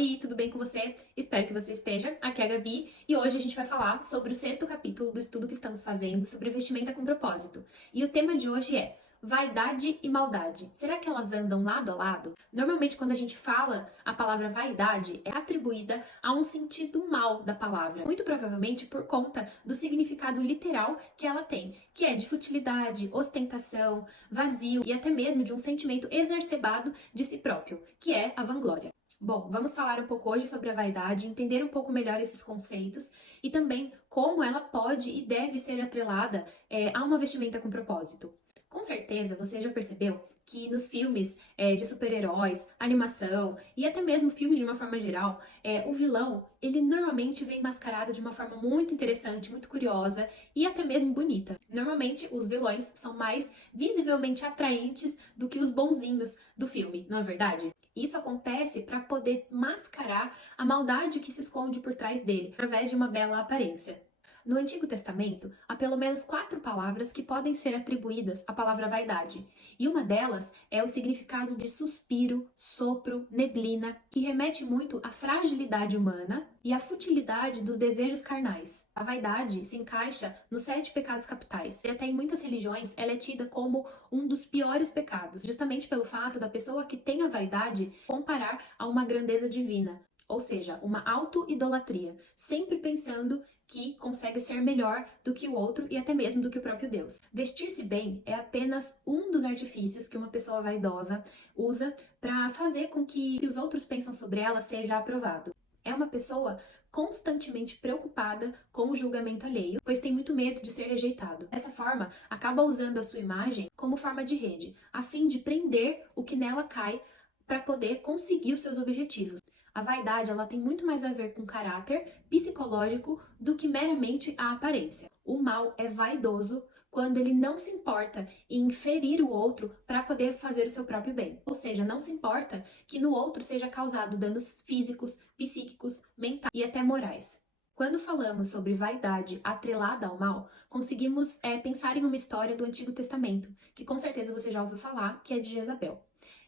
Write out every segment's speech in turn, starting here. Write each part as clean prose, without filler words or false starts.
Oi, tudo bem com você? Espero que você esteja. Aqui é a Gabi e hoje a gente vai falar sobre o 6º capítulo do estudo que estamos fazendo sobre vestimenta com propósito. E o tema de hoje é vaidade e maldade. Será que elas andam lado a lado? Normalmente, quando a gente fala a palavra vaidade, é atribuída a um sentido mal da palavra, muito provavelmente por conta do significado literal que ela tem, que é de futilidade, ostentação, vazio e até mesmo de um sentimento exacerbado de si próprio, que é a vanglória. Bom, vamos falar um pouco hoje sobre a vaidade, entender um pouco melhor esses conceitos e também como ela pode e deve ser atrelada a uma vestimenta com propósito. Com certeza você já percebeu que nos filmes de super-heróis, animação e até mesmo filmes de uma forma geral, o vilão, ele normalmente vem mascarado de uma forma muito interessante, muito curiosa e até mesmo bonita. Normalmente os vilões são mais visivelmente atraentes do que os bonzinhos do filme, não é verdade? Isso acontece para poder mascarar a maldade que se esconde por trás dele, através de uma bela aparência. No Antigo Testamento, há pelo menos 4 palavras que podem ser atribuídas à palavra vaidade, e uma delas é o significado de suspiro, sopro, neblina, que remete muito à fragilidade humana e à futilidade dos desejos carnais. A vaidade se encaixa nos 7 pecados capitais, e até em muitas religiões ela é tida como um dos piores pecados, justamente pelo fato da pessoa que tem a vaidade comparar a uma grandeza divina, ou seja, uma auto-idolatria, sempre pensando que consegue ser melhor do que o outro e até mesmo do que o próprio Deus. Vestir-se bem é apenas um dos artifícios que uma pessoa vaidosa usa para fazer com que os outros pensam sobre ela seja aprovado. É uma pessoa constantemente preocupada com o julgamento alheio, pois tem muito medo de ser rejeitado. Dessa forma, acaba usando a sua imagem como forma de rede, a fim de prender o que nela cai para poder conseguir os seus objetivos. A vaidade, ela tem muito mais a ver com caráter psicológico do que meramente a aparência. O mal é vaidoso quando ele não se importa em ferir o outro para poder fazer o seu próprio bem. Ou seja, não se importa que no outro seja causado danos físicos, psíquicos, mentais e até morais. Quando falamos sobre vaidade atrelada ao mal, conseguimos pensar em uma história do Antigo Testamento, que com certeza você já ouviu falar, que é de Jezabel.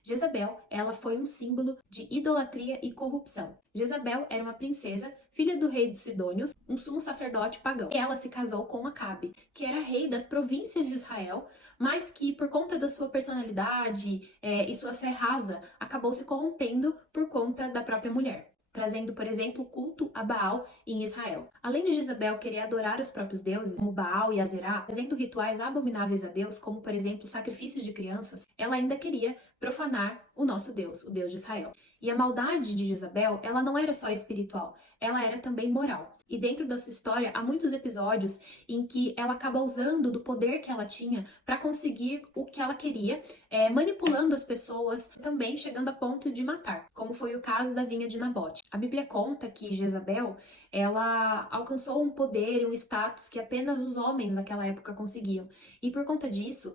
Jezabel, ela foi um símbolo de idolatria e corrupção. Jezabel era uma princesa, filha do rei de Sidônios, um sumo sacerdote pagão. E ela se casou com Acabe, que era rei das províncias de Israel, mas que por conta da sua personalidade e sua fé rasa, acabou se corrompendo por conta da própria mulher, trazendo, por exemplo, o culto a Baal em Israel. Além de Jezabel querer adorar os próprios deuses, como Baal e Azerá, fazendo rituais abomináveis a Deus, como, por exemplo, sacrifícios de crianças, ela ainda queria profanar o nosso Deus, o Deus de Israel. E a maldade de Jezabel, ela não era só espiritual, ela era também moral. E dentro da sua história, há muitos episódios em que ela acaba usando do poder que ela tinha para conseguir o que ela queria, manipulando as pessoas, também chegando a ponto de matar, como foi o caso da vinha de Nabote. A Bíblia conta que Jezabel, ela alcançou um poder e um status que apenas os homens naquela época conseguiam. E por conta disso,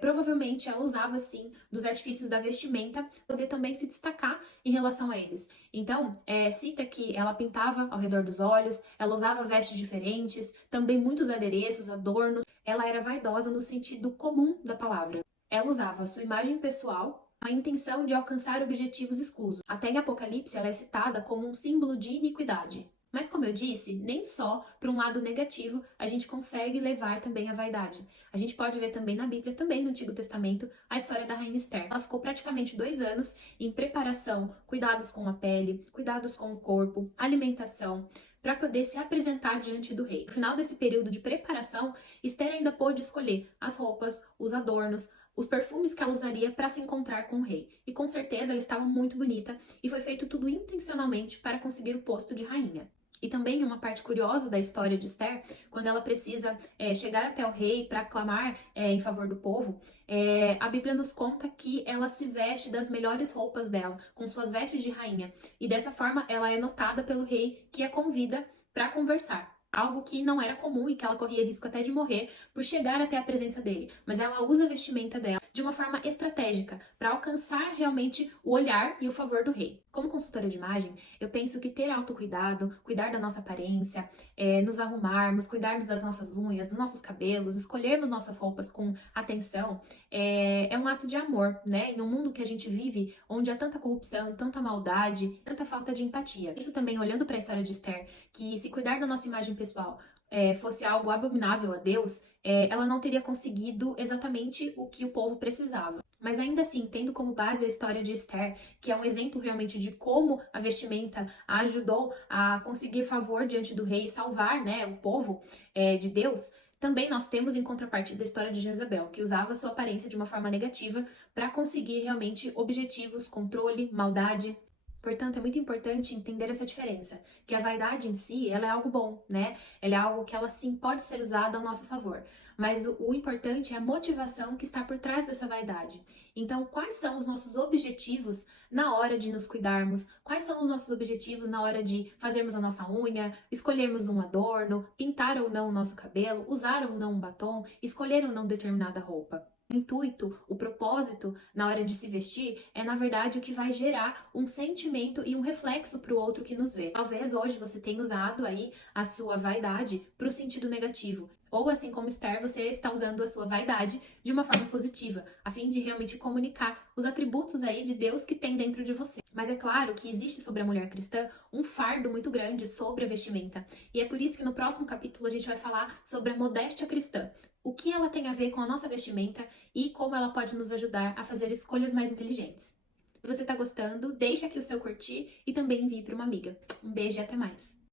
provavelmente ela usava, sim, dos artifícios da vestimenta, para poder também se destacar em relação a eles. Então, cita que ela pintava ao redor dos olhos, ela usava vestes diferentes, também muitos adereços, adornos. Ela era vaidosa no sentido comum da palavra. Ela usava a sua imagem pessoal, a intenção de alcançar objetivos escusos. Até em Apocalipse, ela é citada como um símbolo de iniquidade. Mas como eu disse, nem só para um lado negativo a gente consegue levar também a vaidade. A gente pode ver também na Bíblia, também no Antigo Testamento, a história da rainha Esther. Ela ficou praticamente 2 anos em preparação, cuidados com a pele, cuidados com o corpo, alimentação, para poder se apresentar diante do rei. No final desse período de preparação, Esther ainda pôde escolher as roupas, os adornos, os perfumes que ela usaria para se encontrar com o rei. E com certeza ela estava muito bonita e foi feito tudo intencionalmente para conseguir o posto de rainha. E também uma parte curiosa da história de Esther, quando ela precisa chegar até o rei para clamar em favor do povo, a Bíblia nos conta que ela se veste das melhores roupas dela, com suas vestes de rainha. E dessa forma ela é notada pelo rei, que a convida para conversar. Algo que não era comum e que ela corria risco até de morrer por chegar até a presença dele. Mas ela usa a vestimenta dela de uma forma estratégica, para alcançar realmente o olhar e o favor do rei. Como consultora de imagem, eu penso que ter autocuidado, cuidar da nossa aparência, nos arrumarmos, cuidarmos das nossas unhas, dos nossos cabelos, escolhermos nossas roupas com atenção, é um ato de amor, né? E no mundo que a gente vive, onde há tanta corrupção, tanta maldade, tanta falta de empatia. Isso também, olhando para a história de Esther, que se cuidar da nossa imagem pessoal fosse algo abominável a Deus, ela não teria conseguido exatamente o que o povo precisava. Mas ainda assim, tendo como base a história de Esther, que é um exemplo realmente de como a vestimenta a ajudou a conseguir favor diante do rei e salvar, né, o povo de Deus, também nós temos em contrapartida a história de Jezabel, que usava sua aparência de uma forma negativa para conseguir realmente objetivos, controle, maldade. Portanto, é muito importante entender essa diferença, que a vaidade em si, ela é algo bom, né? Ela é algo que ela sim pode ser usada ao nosso favor. Mas o importante é a motivação que está por trás dessa vaidade. Então, quais são os nossos objetivos na hora de nos cuidarmos? Quais são os nossos objetivos na hora de fazermos a nossa unha, escolhermos um adorno, pintar ou não o nosso cabelo, usar ou não um batom, escolher ou não determinada roupa? O intuito, o propósito na hora de se vestir é, na verdade, o que vai gerar um sentimento e um reflexo para o outro que nos vê. Talvez hoje você tenha usado aí a sua vaidade para o sentido negativo. Ou assim como Esther, você está usando a sua vaidade de uma forma positiva, a fim de realmente comunicar os atributos aí de Deus que tem dentro de você. Mas é claro que existe sobre a mulher cristã um fardo muito grande sobre a vestimenta. E é por isso que no próximo capítulo a gente vai falar sobre a modéstia cristã. O que ela tem a ver com a nossa vestimenta e como ela pode nos ajudar a fazer escolhas mais inteligentes. Se você está gostando, deixa aqui o seu curtir e também envie para uma amiga. Um beijo e até mais!